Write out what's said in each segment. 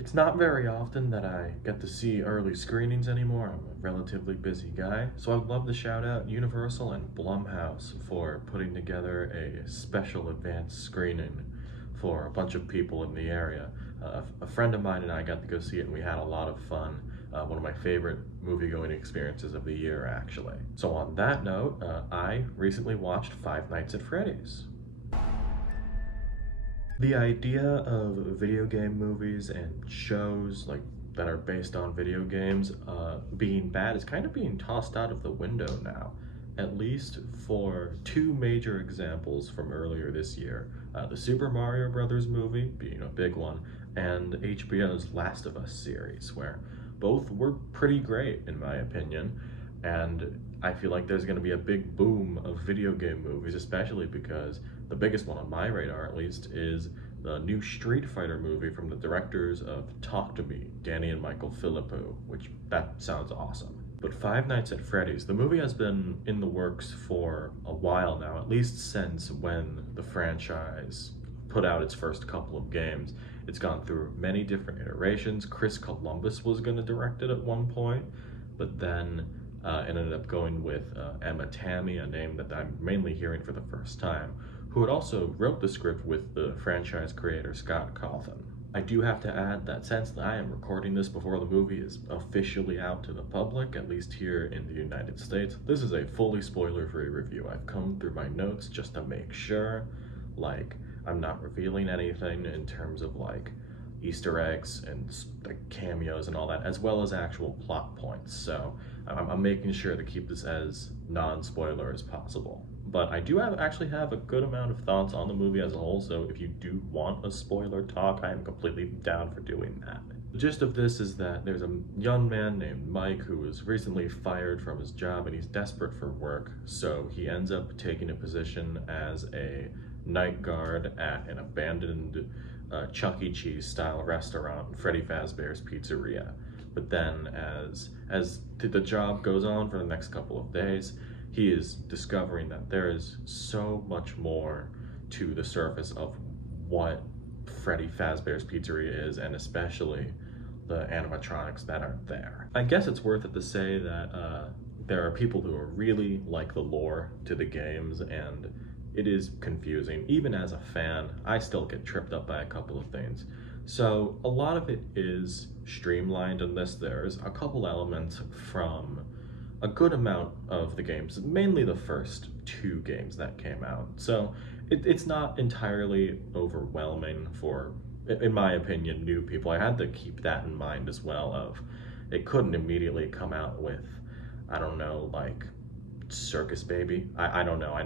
It's not very often that I get to see early screenings anymore. I'm a relatively busy guy, so I'd love to shout out Universal and Blumhouse for putting together a special advanced screening for a bunch of people in the area. A friend of mine and I got to go see it and we had a lot of fun. One of my favorite movie-going experiences of the year, actually. So on that note, I recently watched Five Nights at Freddy's. The idea of video game movies and shows like that are based on video games being bad is kind of being tossed out of the window now, at least for two major examples from earlier this year. The Super Mario Brothers movie being a big one, and HBO's Last of Us series, where both were pretty great in my opinion, and I feel like there's going to be a big boom of video game movies, especially because the biggest one on my radar, at least, is the new Street Fighter movie from the directors of Talk to Me, Danny and Michael Philippou, which that sounds awesome. But Five Nights at Freddy's, the movie has been in the works for a while now, at least since when the franchise put out its first couple of games. It's gone through many different iterations. Chris Columbus was going to direct it at one point, but then it ended up going with Tammi, a name that I'm mainly hearing for the first time, who had also wrote the script with the franchise creator Scott Cawthon. I do have to add that since I am recording this before the movie is officially out to the public, at least here in the United States, this is a fully spoiler-free review. I've come through my notes just to make sure, like, I'm not revealing anything in terms of like Easter eggs and the cameos and all that, as well as actual plot points. So I'm making sure to keep this as non-spoiler as possible. But I do actually have a good amount of thoughts on the movie as a whole, so if you do want a spoiler talk, I am completely down for doing that. The gist of this is that there's a young man named Mike who was recently fired from his job and he's desperate for work, so he ends up taking a position as a night guard at an abandoned Chuck E. Cheese style restaurant, Freddy Fazbear's Pizzeria. But then as the job goes on for the next couple of days, he is discovering that there is so much more to the surface of what Freddy Fazbear's Pizzeria is, and especially the animatronics that are there. I guess it's worth it to say that there are people who are really like the lore to the games, and it is confusing. Even as a fan, I still get tripped up by a couple of things. So a lot of it is streamlined in this. There's a couple elements from a good amount of the games, mainly the first two games that came out. So it's not entirely overwhelming for, in my opinion, new people. I had to keep that in mind as well of, it couldn't immediately come out with, I don't know, like Circus Baby. I don't know.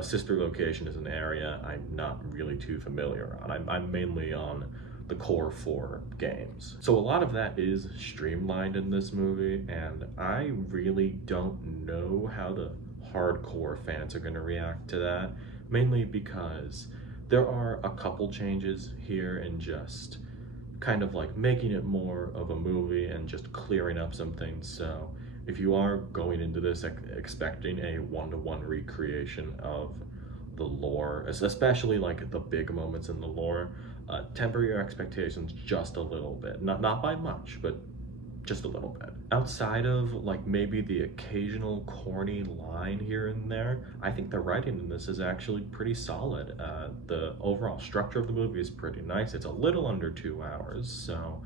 Sister Location is an area I'm not really too familiar on. I'm mainly on the core 4 games. So a lot of that is streamlined in this movie, and I really don't know how the hardcore fans are going to react to that, mainly because there are a couple changes here in just kind of like making it more of a movie and just clearing up some things. So if you are going into this expecting a one-to-one recreation of the lore, especially like the big moments in the lore, temper your expectations just a little bit. Not by much, but just a little bit. Outside of like maybe the occasional corny line here and there, I think the writing in this is actually pretty solid. The overall structure of the movie is pretty nice. It's a little under 2 hours, so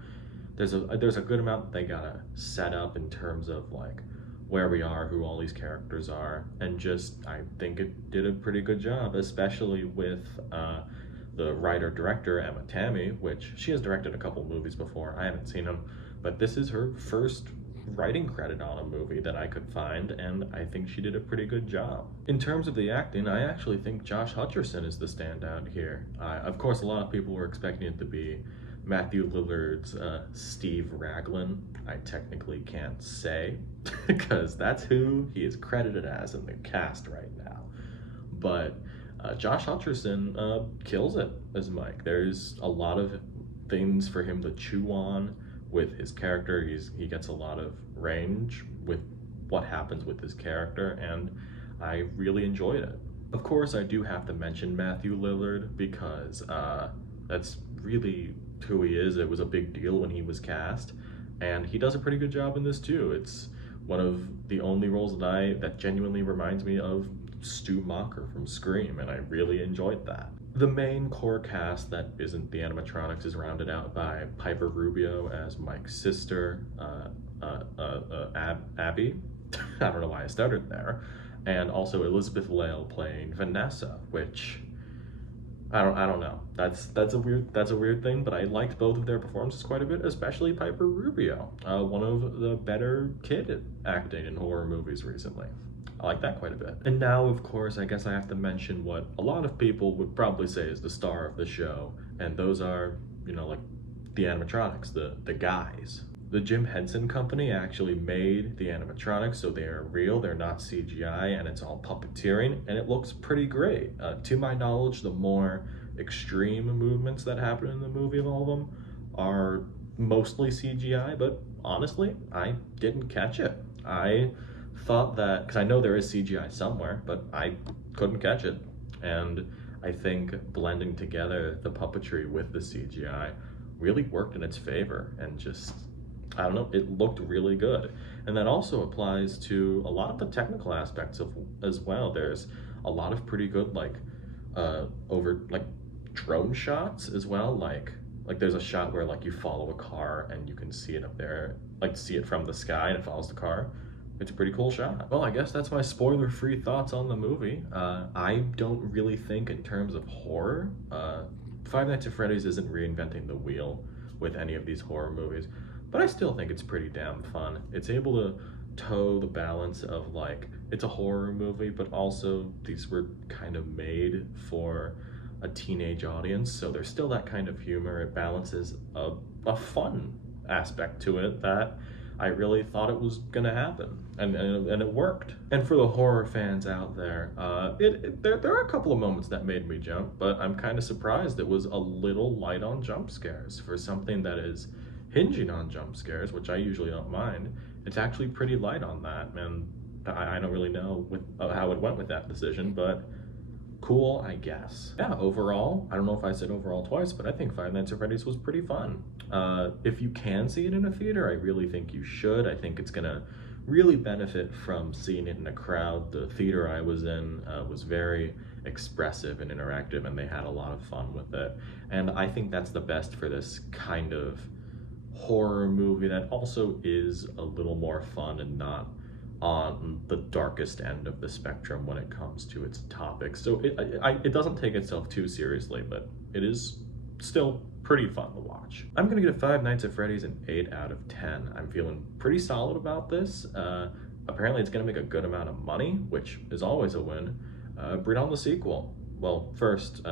there's a good amount they gotta set up in terms of like where we are, who all these characters are, and just I think it did a pretty good job, especially with the writer-director Tammi, which she has directed a couple movies before. I haven't seen them, but this is her first writing credit on a movie that I could find, and I think she did a pretty good job. In terms of the acting, I actually think Josh Hutcherson is the standout here. Of course, a lot of people were expecting it to be Matthew Lillard's Steve Raglan. I technically can't say because that's who he is credited as in the cast right now. But Josh Hutcherson kills it as Mike. There's a lot of things for him to chew on with his character. He gets a lot of range with what happens with his character, and I really enjoyed it. Of course, I do have to mention Matthew Lillard because that's really who he is. It was a big deal when he was cast, and he does a pretty good job in this too. It's one of the only roles that genuinely reminds me of Stu Macher from Scream, and I really enjoyed that. The main core cast that isn't the animatronics is rounded out by Piper Rubio as Mike's sister, Abby. I don't know why I stuttered there, and also Elizabeth Lail playing Vanessa, which I don't know. That's a weird thing, but I liked both of their performances quite a bit, especially Piper Rubio, one of the better kid acting in horror movies recently. I like that quite a bit. And now, of course, I guess I have to mention what a lot of people would probably say is the star of the show, and those are, like the animatronics, the guys. The Jim Henson Company actually made the animatronics, so they are real, they're not CGI, and it's all puppeteering, and it looks pretty great. To my knowledge, the more extreme movements that happen in the movie of all of them are mostly CGI, but honestly, I didn't catch it. I thought that, because I know there is CGI somewhere, but I couldn't catch it. And I think blending together the puppetry with the CGI really worked in its favor, and just, I don't know, it looked really good. And that also applies to a lot of the technical aspects as well. There's a lot of pretty good drone shots as well. Like there's a shot where you follow a car and you can see it up there, see it from the sky and it follows the car. It's a pretty cool shot. Well, I guess that's my spoiler-free thoughts on the movie. I don't really think in terms of horror. Five Nights at Freddy's isn't reinventing the wheel with any of these horror movies, but I still think it's pretty damn fun. It's able to toe the balance of it's a horror movie, but also these were kind of made for a teenage audience, so there's still that kind of humor. It balances a fun aspect to it that I really thought it was gonna happen, and it worked. And for the horror fans out there, there are a couple of moments that made me jump, but I'm kind of surprised it was a little light on jump scares for something that is hinging on jump scares, which I usually don't mind. It's actually pretty light on that, and I don't really know how it went with that decision, but cool, I guess. Yeah, overall, I don't know if I said overall twice, but I think Five Nights at Freddy's was pretty fun. If you can see it in a theater, I really think you should. I think it's gonna really benefit from seeing it in a crowd. The theater I was in was very expressive and interactive, and they had a lot of fun with it. And I think that's the best for this kind of horror movie that also is a little more fun and not on the darkest end of the spectrum when it comes to its topics. So it doesn't take itself too seriously, but it is still pretty fun to watch. I'm gonna give Five Nights at Freddy's an 8 out of 10. I'm feeling pretty solid about this. Apparently it's gonna make a good amount of money, which is always a win. Bring on the sequel. Well, first,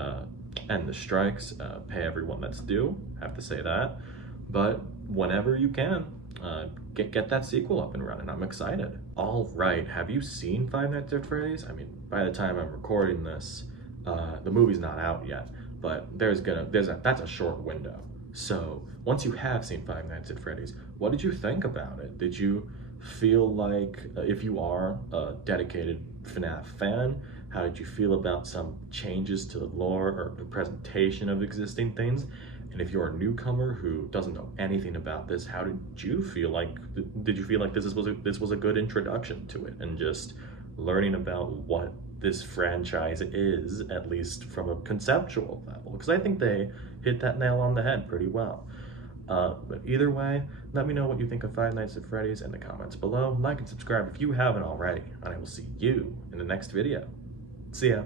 end the strikes, pay everyone that's due, have to say that. But whenever you can, get that sequel up and running. I'm excited. All right, have you seen Five Nights at Freddy's? I mean, by the time I'm recording this, the movie's not out yet, but that's a short window. So once you have seen Five Nights at Freddy's, what did you think about it? Did you feel like, if you are a dedicated FNAF fan, how did you feel about some changes to the lore or the presentation of existing things? And if you're a newcomer who doesn't know anything about this, how did you feel like? Did you feel like this was a good introduction to it, and just learning about what this franchise is, at least from a conceptual level? Because I think they hit that nail on the head pretty well. But either way, let me know what you think of Five Nights at Freddy's in the comments below. Like and subscribe if you haven't already, and I will see you in the next video. See ya.